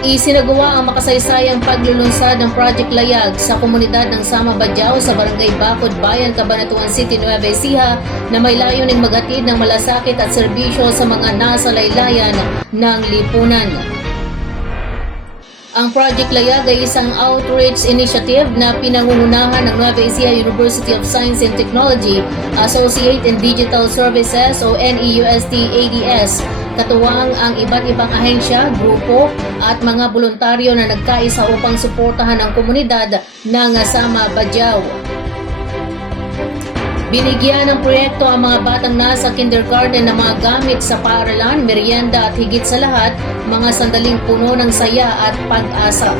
Isinagawa ang makasaysayang paglulunsad ng Project Layag sa komunidad ng Sama Badiao sa Barangay Bacod Bayan, Cabanatuan City, Nueva Ecija na may layuning maghatid ng malasakit at serbisyo sa mga nasa laylayan ng lipunan. Ang Project Layag ay isang outreach initiative na pinangungunahan ng Nueva Ecija University of Science and Technology, Associate in Digital Services o NEUST-ADS, katuwang ang iba't ibang ahensya, grupo at mga voluntaryo na nagkaisa upang suportahan ang komunidad ng Sama Badiao. Binigyan ng proyekto ang mga batang nasa kindergarten ng mga gamit sa paaralan, merienda at higit sa lahat, mga sandaling puno ng saya at pag-asa.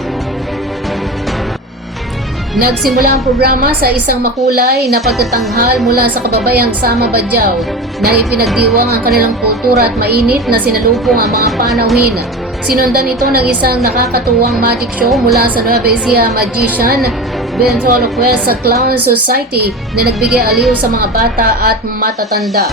Nagsimula ang programa sa isang makulay na pagtatanghal mula sa kababayang Sama Badiao na ipinagdiwang ang kanilang kultura at mainit na sinalubong ang mga panauhin. Sinundan ito ng isang nakakatuwang magic show mula sa Nueva Ecija Magician Ventriloquist sa Clown Society na nagbigay aliw sa mga bata at matatanda.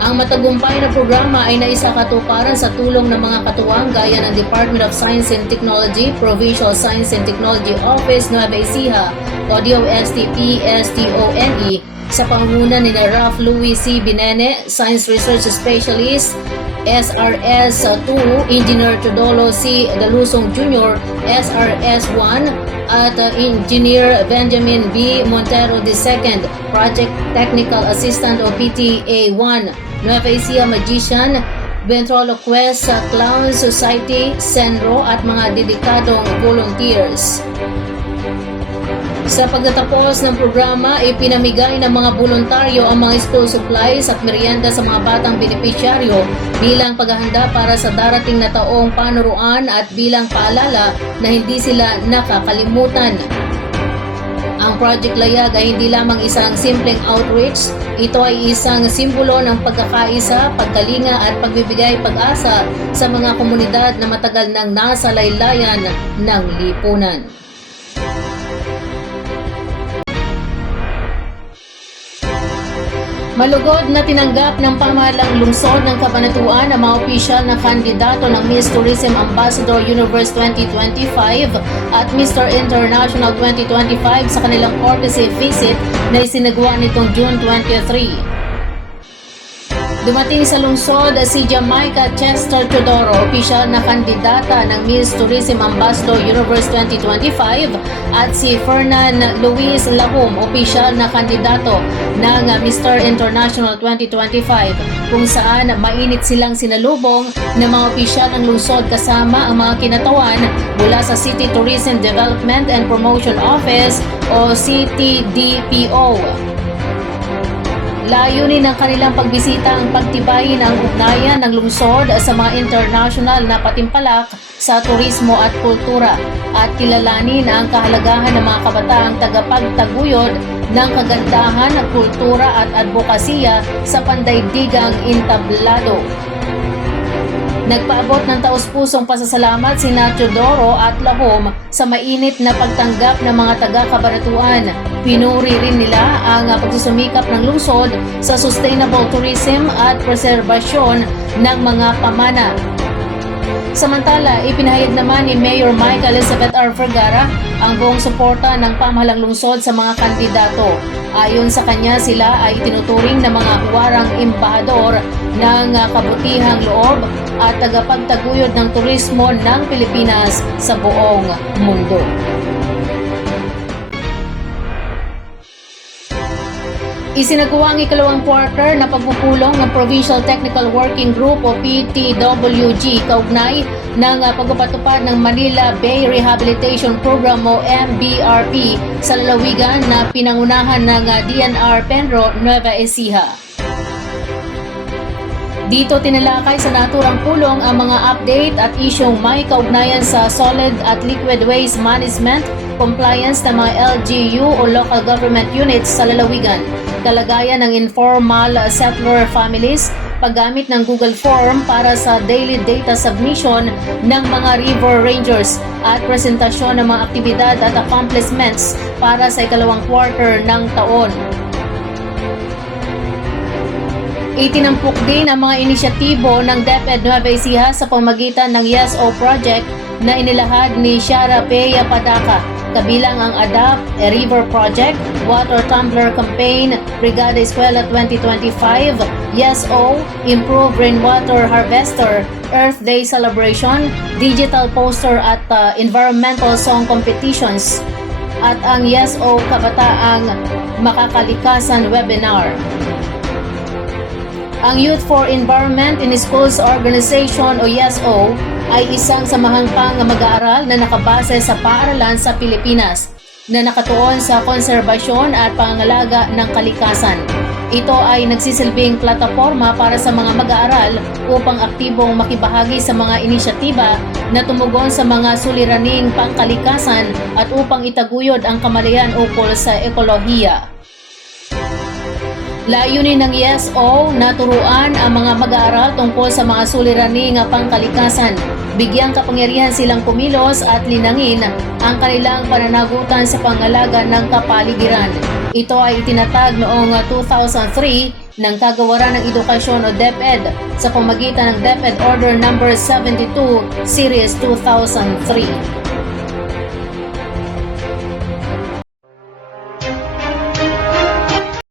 Ang matagumpay na programa ay naisakatuparan sa tulong ng mga katuwang gaya ng Department of Science and Technology, Provincial Science and Technology Office Nueva Ecija o DOST-PSTONE sa pangunguna ni Ralph Louis C. Binene, Science Research Specialist, SRS-2, Engineer Teodoro C. Dalusong Jr., SRS-1, at Engineer Benjamin B. Montero II, Project Technical Assistant o PTA-1, Nueva Ecija Magician, Ventriloquist sa Clown Society, Senro at mga dedikadong volunteers. Sa pagtatapos ng programa, ipinamigay ng mga voluntaryo ang mga school supplies at merienda sa mga batang benepisyaryo bilang paghahanda para sa darating na taong panuruan at bilang paalala na hindi sila nakakalimutan. Ang Project Layag ay hindi lamang isang simpleng outreach, ito ay isang simbolo ng pagkakaisa, pagkalinga at pagbibigay pag-asa sa mga komunidad na matagal nang nasa laylayan ng lipunan. Malugod na tinanggap ng pamahalang lungsod ng Cabanatuan ang mga opisyal na kandidato ng Miss Tourism Ambassador Universe 2025 at Mr. International 2025 sa kanilang courtesy visit na isinagawa nitong June 23. Dumating sa lungsod si Jamaica Chester Teodoro, opisyal na kandidata ng Miss Tourism Ambassador Universe 2025 at si Fernan Luis Lahum, opisyal na kandidato ng Mr. International 2025 kung saan mainit silang sinalubong ng mga opisyal ng lungsod kasama ang mga kinatawan mula sa City Tourism Development and Promotion Office o CTDPO. Layunin ng kanilang pagbisita ang pagtibayin ang ugnayan ng lungsod sa mga international na patimpalak sa turismo at kultura at kilalanin ang kahalagahan ng mga kabataang tagapagtaguyod ng kagandahan, kultura at advokasya sa pandaigdigang entablado. Nagpaabot ng taus-pusong pasasalamat si Teodoro at Lahum sa mainit na pagtanggap ng mga taga-Cabanatuan. Pinuri rin nila ang pagsusumikap ng lungsod sa sustainable tourism at preserbasyon ng mga pamana. Samantala, ipinahayag naman ni Mayor Michael Elizabeth R. Vergara ang buong suporta ng pamahalang lungsod sa mga kandidato. Ayon sa kanya, sila ay tinuturing na mga huwarang embahador ng kabutihang loob at tagapagtaguyod ng turismo ng Pilipinas sa buong mundo. Isinagawa ang ikalawang quarter na pagpupulong ng Provincial Technical Working Group o PTWG kaugnay ng pagpapatupad ng Manila Bay Rehabilitation Program o MBRP sa lalawigan na pinangunahan ng DNR Penro, Nueva Ecija. Dito tinalakay sa naturang pulong ang mga update at isyong may kaugnayan sa solid at liquid waste management, compliance ng mga LGU o local government units sa lalawigan, kalagayan ng informal settler families, paggamit ng Google Form para sa daily data submission ng mga river rangers at presentasyon ng mga aktibidad at accomplishments para sa ikalawang quarter ng taon. Itinampok din ang mga inisyatibo ng DepEd Nueva Ecija sa pamagitan ng YesO project na inilahad ni Shara Peya Padaca, kabilang ang ADAPT, a River Project, Water Tumbler Campaign, Brigada Eskwela 2025, YesO, Improve Rainwater Harvester, Earth Day Celebration, Digital Poster at Environmental Song Competitions, at ang YesO Kabataang Makakalikasan Webinar. Ang Youth for Environment in Schools Organization o YesO ay isang samahang mag-aaral na nakabase sa paaralan sa Pilipinas na nakatuon sa konserbasyon at pangangalaga ng kalikasan. Ito ay nagsisilbing plataporma para sa mga mag-aaral upang aktibong makibahagi sa mga inisyatiba na tumugon sa mga suliraning pangkalikasan at upang itaguyod ang kamalayan ukol sa ekolohiya. Layunin ng YesO na turuan ang mga mag-aaral tungkol sa mga suliraning pangkalikasan, bigyang kapangyarihan silang kumilos at linangin ang kanilang pananagutan sa pangalaga ng kapaligiran. Ito ay itinatag noong 2003 ng Kagawaran ng Edukasyon o DepEd sa pamagitan ng DepEd Order No. 72 Series 2003.